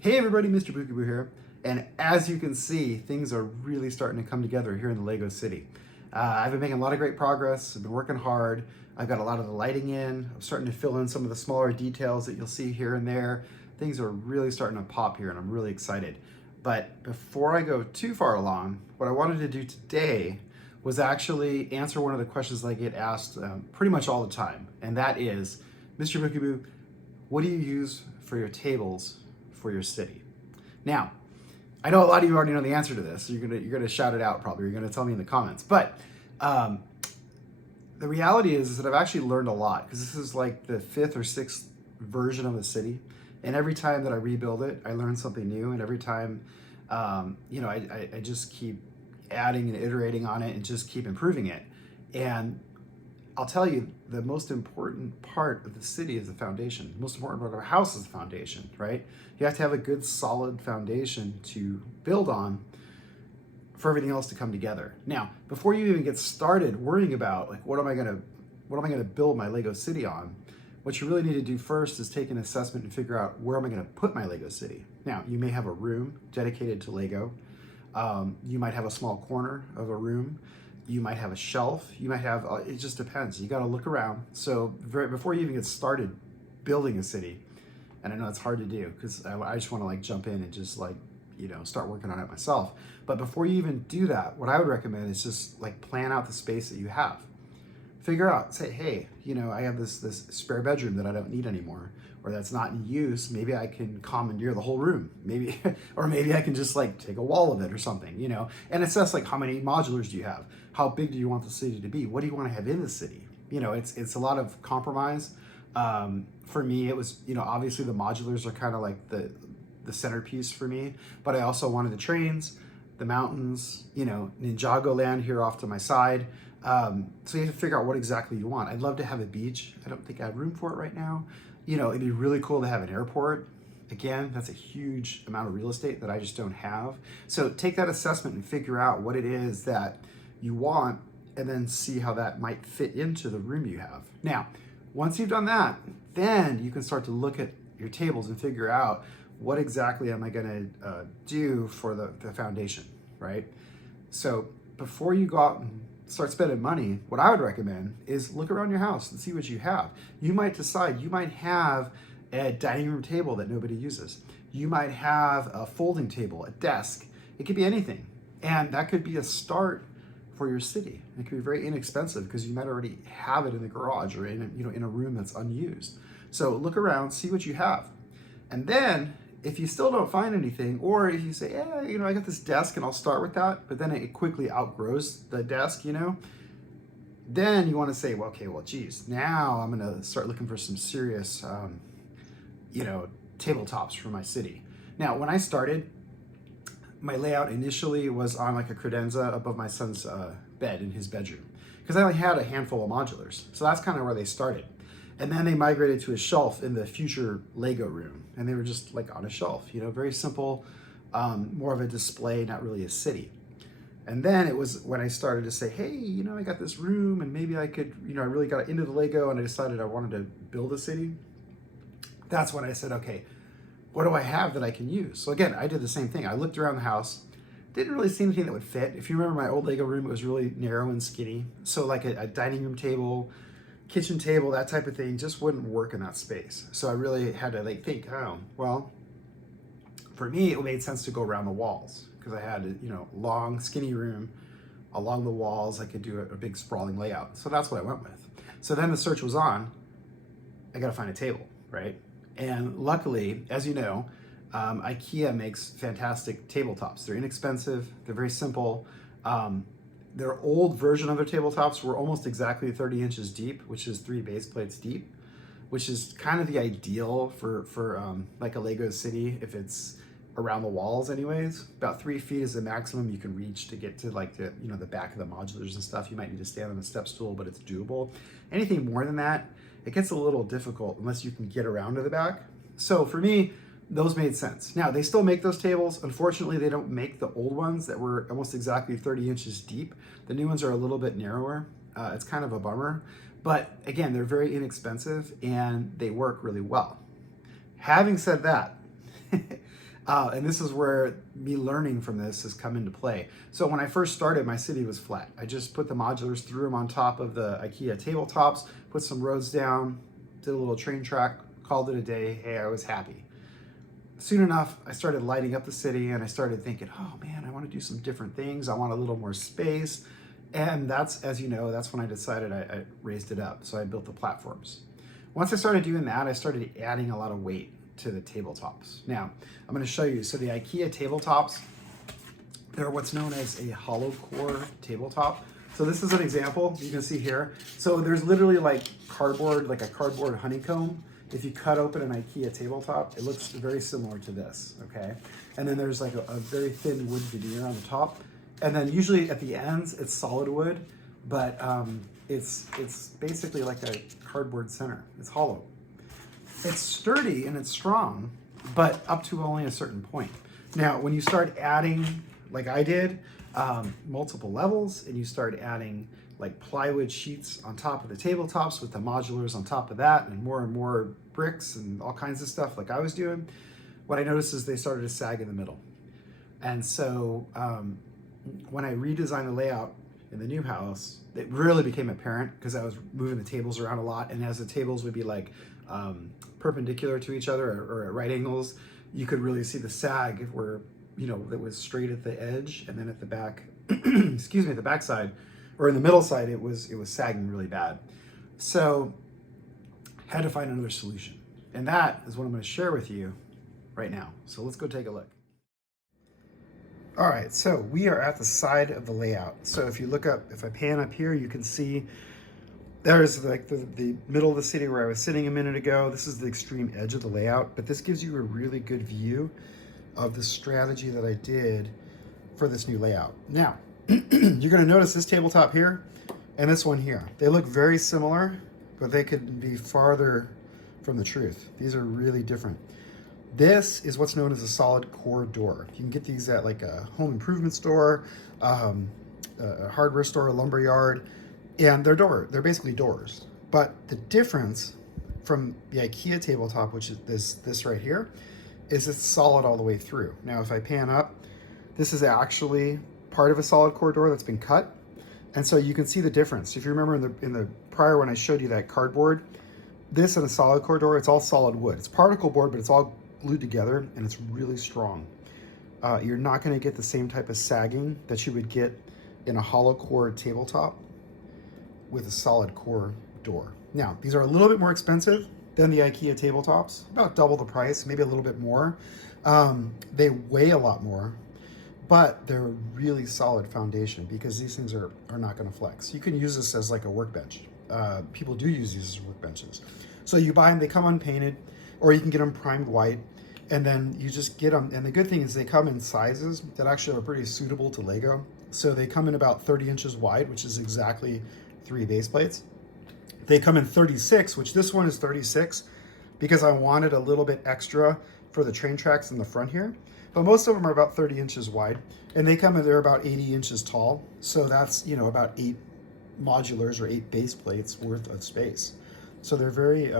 Hey everybody, MrBookieboo here, and as you can see, things are really starting to come together here in the Lego City. I've been making a lot of great progress, I've been working hard, I've got a lot of the lighting in, I'm starting to fill in some of the smaller details that you'll see here and there. Things are really starting to pop here and I'm really excited. But before I go too far along, what I wanted to do today was actually answer one of the questions that I get asked pretty much all the time, and that is, MrBookieboo, what do you use for your tables for your city? Now, I know a lot of you already know the answer to this. So you're gonna shout it out probably. You're gonna tell me in the comments. But the reality is that I've actually learned a lot because this is like the fifth or sixth version of the city, and every time that I rebuild it, I learn something new. And every time, I just keep adding and iterating on it and just keep improving it. And I'll tell you, the most important part of the city is the foundation. The most important part of a house is the foundation, right? You have to have a good, solid foundation to build on for everything else to come together. Now, before you even get started worrying about like what am I gonna build my Lego city on, what you really need to do first is take an assessment and figure out where am I gonna put my Lego city. Now, you may have a room dedicated to Lego. You might have a small corner of a room. You might have a shelf, you might have, it just depends. You gotta look around. So before you even get started building a city, and I know it's hard to do because I just wanna like jump in and just like, start working on it myself. But before you even do that, what I would recommend is just like plan out the space that you have. Figure out, say, hey, I have this spare bedroom that I don't need anymore, or that's not in use. Maybe I can commandeer the whole room, maybe, or maybe I can just like take a wall of it or something, and assess like how many modulars do you have? How big do you want the city to be? What do you want to have in the city? It's a lot of compromise. For me, it was, obviously the modulars are kind of like the centerpiece for me, but I also wanted the trains, the mountains, Ninjago land here off to my side. So you have to figure out what exactly you want. I'd love to have a beach. I don't think I have room for it right now. It'd be really cool to have an airport. Again, that's a huge amount of real estate that I just don't have. So take that assessment and figure out what it is that you want and then see how that might fit into the room you have. Now, once you've done that, then you can start to look at your tables and figure out what exactly am I gonna do for the foundation, right? So before you go out and start spending money, what I would recommend is look around your house and see what you have. You might decide you might have a dining room table that nobody uses. You might have a folding table, a desk. It could be anything. And that could be a start for your city. It could be very inexpensive because you might already have it in the garage or in a room that's unused. So look around, see what you have. And then if you still don't find anything, or if you say, yeah, I got this desk and I'll start with that, but then it quickly outgrows the desk, then you want to say, well, okay, well, geez, now I'm going to start looking for some serious, tabletops for my city. Now, when I started, my layout initially was on like a credenza above my son's bed in his bedroom, because I only had a handful of modulars. So that's kind of where they started. And then they migrated to a shelf in the future Lego room. And they were just like on a shelf, very simple, more of a display, not really a city. And then it was when I started to say, hey, I got this room and maybe I could, I really got into the Lego and I decided I wanted to build a city. That's when I said, okay, what do I have that I can use? So again, I did the same thing. I looked around the house, didn't really see anything that would fit. If you remember my old Lego room, it was really narrow and skinny. So like a dining room table, kitchen table, that type of thing just wouldn't work in that space. So I really had to think, oh, well, for me, it made sense to go around the walls because I had a long, skinny room along the walls. I could do a big sprawling layout. So that's what I went with. So then the search was on, I got to find a table, right? And luckily, as you know, Ikea makes fantastic tabletops. They're inexpensive, they're very simple. Their old version of their tabletops were almost exactly 30 inches deep, which is 3 base plates deep, which is kind of the ideal for like a Lego city if it's around the walls anyways. About 3 feet is the maximum you can reach to get to like the back of the modulars and stuff. You might need to stand on a step stool, but it's doable. Anything more than that, it gets a little difficult unless you can get around to the back. So for me, those made sense. Now, they still make those tables. Unfortunately, they don't make the old ones that were almost exactly 30 inches deep. The new ones are a little bit narrower. It's kind of a bummer. But again, they're very inexpensive and they work really well. Having said that, And this is where me learning from this has come into play. So when I first started, my city was flat. I just put the modulars, threw them on top of the Ikea tabletops, put some roads down, did a little train track, called it a day. Hey, I was happy. Soon enough, I started lighting up the city and I started thinking, oh man, I want to do some different things. I want a little more space. And that's, as you know, that's when I decided I raised it up. So I built the platforms. Once I started doing that, I started adding a lot of weight to the tabletops. Now, I'm going to show you. So the Ikea tabletops, they're what's known as a hollow core tabletop. So this is an example you can see here. So there's literally like cardboard, like a cardboard honeycomb. If you cut open an Ikea tabletop, it looks very similar to this, okay? And then there's like a very thin wood veneer on the top. And then usually at the ends, it's solid wood, but it's basically like a cardboard center. It's hollow. It's sturdy and it's strong, but up to only a certain point. Now, when you start adding, like I did, multiple levels, and you start adding like plywood sheets on top of the tabletops with the modulars on top of that, and more bricks and all kinds of stuff like I was doing, what I noticed is they started to sag in the middle. And so when I redesigned the layout in the new house, it really became apparent because I was moving the tables around a lot, and as the tables would be like perpendicular to each other or at right angles, you could really see the sag where, you know, that was straight at the edge, and then at the back, excuse me, the back side, or in the middle side, it was sagging really bad. So had to find another solution. And that is what I'm going to share with you right now. So let's go take a look. All right, so we are at the side of the layout. So if you look up, if I pan up here, you can see there's like the middle of the city where I was sitting a minute ago. This is the extreme edge of the layout, but this gives you a really good view of the strategy that I did for this new layout. Now, you're gonna notice this tabletop here and this one here. They look very similar, but they could be farther from the truth. These are really different. This is what's known as a solid core door. You can get these at like a home improvement store, a hardware store, a lumber yard, and they're basically doors. But the difference from the Ikea tabletop, which is this right here, is it's solid all the way through. Now, if I pan up, this is actually part of a solid core door that's been cut. And so you can see the difference. If you remember in the prior when I showed you that cardboard, this and a solid core door, it's all solid wood. It's particle board, but it's all glued together and it's really strong. You're not gonna get the same type of sagging that you would get in a hollow core tabletop with a solid core door. Now, these are a little bit more expensive than the Ikea tabletops, about double the price, maybe a little bit more. They weigh a lot more, but they're a really solid foundation because these things are not gonna flex. You can use this as like a workbench. People do use these as workbenches. So you buy them, they come unpainted, or you can get them primed white, and then you just get them. And the good thing is they come in sizes that actually are pretty suitable to Lego. So they come in about 30 inches wide, which is exactly 3 base plates. They come in 36, which this one is 36, because I wanted a little bit extra for the train tracks in the front here. But most of them are about 30 inches wide, and they're about 80 inches tall. So that's, you know, about 8 modulars or 8 base plates worth of space. So they're very,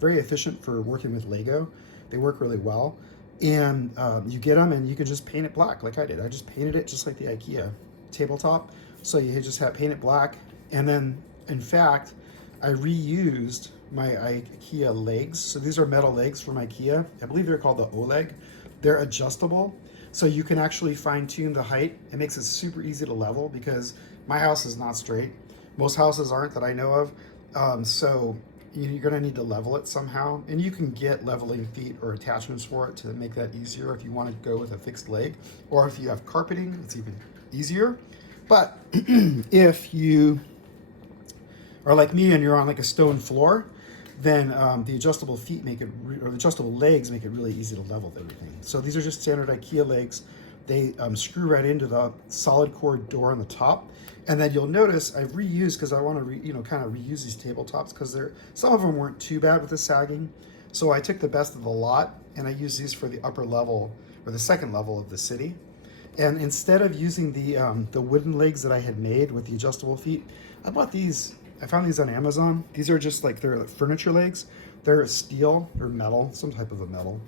very efficient for working with Lego. They work really well. And you get them and you can just paint it black like I did. I just painted it just like the Ikea tabletop. So you just paint it black. And then, in fact, I reused my Ikea legs. So these are metal legs from Ikea. I believe they're called the O-leg. They're adjustable. So you can actually fine tune the height. It makes it super easy to level because my house is not straight. Most houses aren't that I know of. So you're gonna need to level it somehow. And you can get leveling feet or attachments for it to make that easier if you want to go with a fixed leg. Or if you have carpeting, it's even easier. But if you are like me and you're on like a stone floor, then the adjustable feet or the adjustable legs make it really easy to level everything. So these are just standard Ikea legs. They screw right into the solid core door on the top. And then you'll notice I've reused, because I want to kind of reuse these tabletops, because some of them weren't too bad with the sagging. So I took the best of the lot and I used these for the upper level or the second level of the city. And instead of using the wooden legs that I had made with the adjustable feet, I bought these. I found these on Amazon. These are just like, they're furniture legs. They're steel or metal, some type of a metal.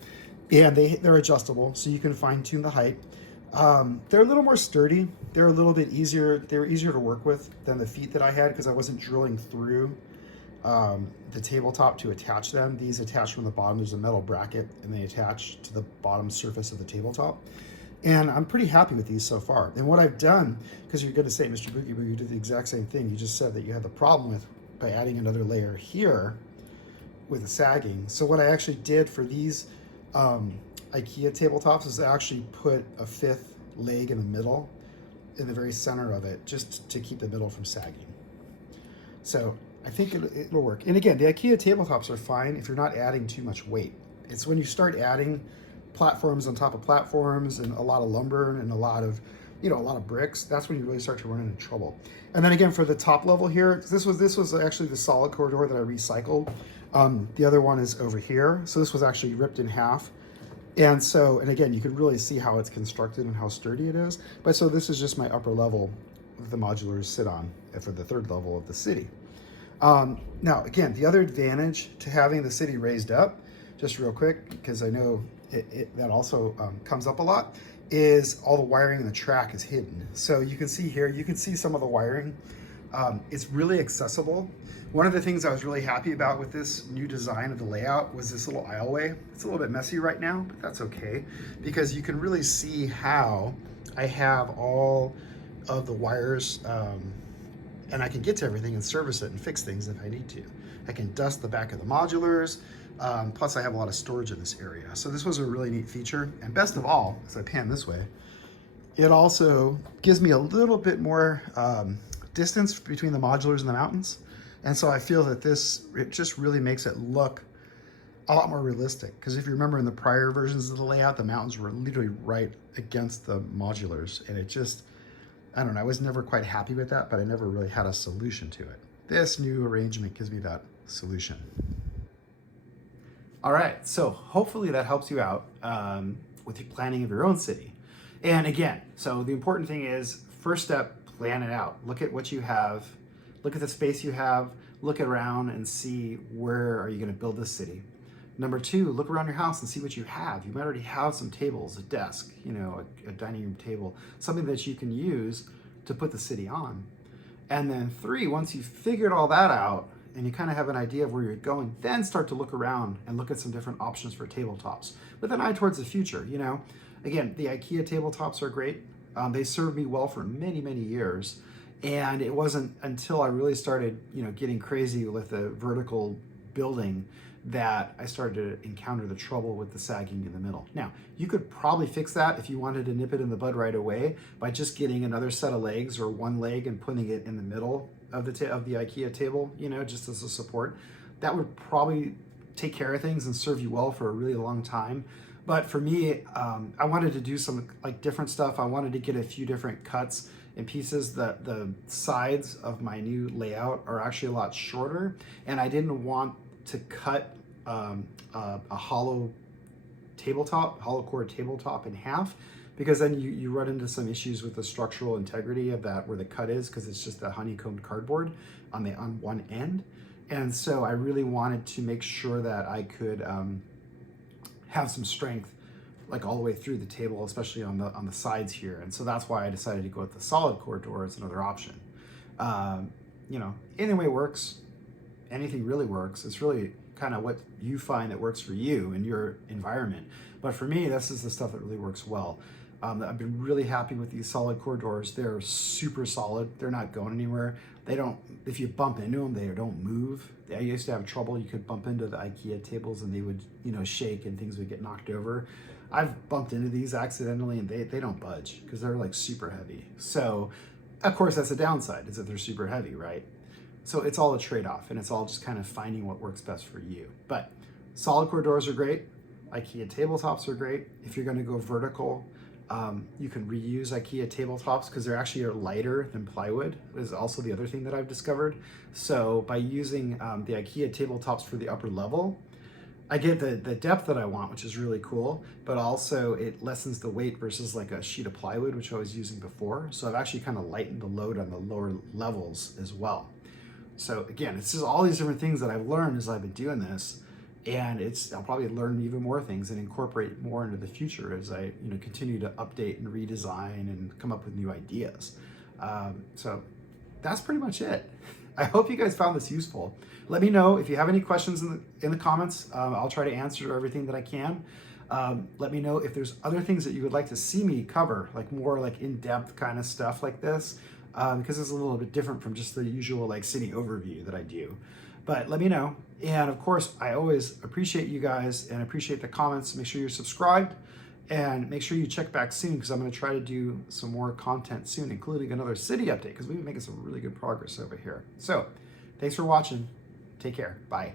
and they're adjustable, so you can fine tune the height. They're a little more sturdy. They're a little bit easier. They're easier to work with than the feet that I had because I wasn't drilling through the tabletop to attach them. These attach from the bottom. There's a metal bracket, and they attach to the bottom surface of the tabletop. And I'm pretty happy with these so far. And what I've done, because you're going to say, MrBookieboo, you did the exact same thing. You just said that you had the problem with by adding another layer here with the sagging. So what I actually did for these Ikea tabletops is I actually put a 5th leg in the middle, in the very center of it, just to keep the middle from sagging. So I think it'll work. And again, the Ikea tabletops are fine if you're not adding too much weight. It's when you start adding platforms on top of platforms and a lot of lumber and a lot of, a lot of bricks, that's when you really start to run into trouble. And then again, for the top level here, this was actually the solid core door that I recycled. The other one is over here. So this was actually ripped in half. And again, you can really see how it's constructed and how sturdy it is. But so this is just my upper level that the modulars sit on for the 3rd level of the city. Now, again, the other advantage to having the city raised up, just real quick, because I know that also comes up a lot, is all the wiring in the track is hidden. So you can see here, you can see some of the wiring. It's really accessible. One of the things I was really happy about with this new design of the layout was this little aisleway. It's a little bit messy right now, but that's okay, because you can really see how I have all of the wires, and I can get to everything and service it and fix things if I need to. I can dust the back of the modulars, plus I have a lot of storage in this area. So this was a really neat feature. And best of all, as I pan this way, it also gives me a little bit more distance between the modulars and the mountains. And so I feel that it just really makes it look a lot more realistic. Because if you remember in the prior versions of the layout, the mountains were literally right against the modulars. And it just, I don't know, I was never quite happy with that, but I never really had a solution to it. This new arrangement gives me that solution. All right, so hopefully that helps you out with the planning of your own city. And again, so the important thing is, first step, plan it out. Look at what you have, look at the space you have, look around and see where are you gonna build this city. Number 2, look around your house and see what you have. You might already have some tables, a desk, a dining room table, something that you can use to put the city on. And then 3, once you've figured all that out and you kind of have an idea of where you're going, then start to look around and look at some different options for tabletops with an eye towards the future. Again, the Ikea tabletops are great. They served me well for many, many years. And it wasn't until I really started, getting crazy with the vertical building that I started to encounter the trouble with the sagging in the middle. Now, you could probably fix that if you wanted to nip it in the bud right away by just getting another set of legs or one leg and putting it in the middle of the Ikea table, just as a support. That would probably take care of things and serve you well for a really long time. But for me, I wanted to do some different stuff. I wanted to get a few different cuts and pieces. The sides of my new layout are actually a lot shorter, and I didn't want to cut a hollow core tabletop in half, because then you run into some issues with the structural integrity of that where the cut is, because it's just a honeycombed cardboard on one end. And so I really wanted to make sure that I could have some strength all the way through the table, especially on the sides here. And so that's why I decided to go with the solid core door as another option. Anyway works. Anything really works. It's really kind of what you find that works for you in your environment. But for me, this is the stuff that really works well. I've been really happy with these solid core doors. They're super solid. They're not going anywhere. If you bump into them, they don't move. I used to have trouble. You could bump into the Ikea tables and they would, shake and things would get knocked over. I've bumped into these accidentally and they don't budge because they're super heavy. So of course that's a downside, is that they're super heavy, right? So it's all a trade-off, and it's all just kind of finding what works best for you. But solid core doors are great. Ikea tabletops are great. If you're gonna go vertical, you can reuse Ikea tabletops because they're actually lighter than plywood, is also the other thing that I've discovered. So by using the Ikea tabletops for the upper level, I get the depth that I want, which is really cool, but also it lessens the weight versus a sheet of plywood, which I was using before. So I've actually kind of lightened the load on the lower levels as well. So again, it's just all these different things that I've learned as I've been doing this. And I'll probably learn even more things and incorporate more into the future as I continue to update and redesign and come up with new ideas. So that's pretty much it. I hope you guys found this useful. Let me know if you have any questions in the comments. I'll try to answer everything that I can. Let me know if there's other things that you would like to see me cover, like more like in-depth kind of stuff like this, because it's a little bit different from just the usual like city overview that I do. But let me know. And of course, I always appreciate you guys and appreciate the comments. Make sure you're subscribed and make sure you check back soon, because I'm going to try to do some more content soon, including another city update, because we've been making some really good progress over here. So thanks for watching. Take care. Bye.